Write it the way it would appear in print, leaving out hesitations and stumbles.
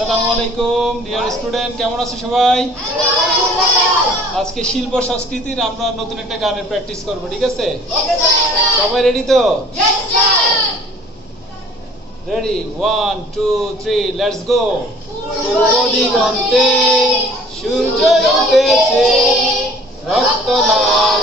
আসসালামু আলাইকুম dear student, কেমন আছো সবাই? আজকে শিল্প সংস্কৃতির আমরা নতুন একটা গানের প্র্যাকটিস করব, ঠিক আছে? সবাই রেডি তো? Ready, 1 2 3 let's go. পূর্ব দিগন্তে সূর্য উঠেছে, রক্ত লাল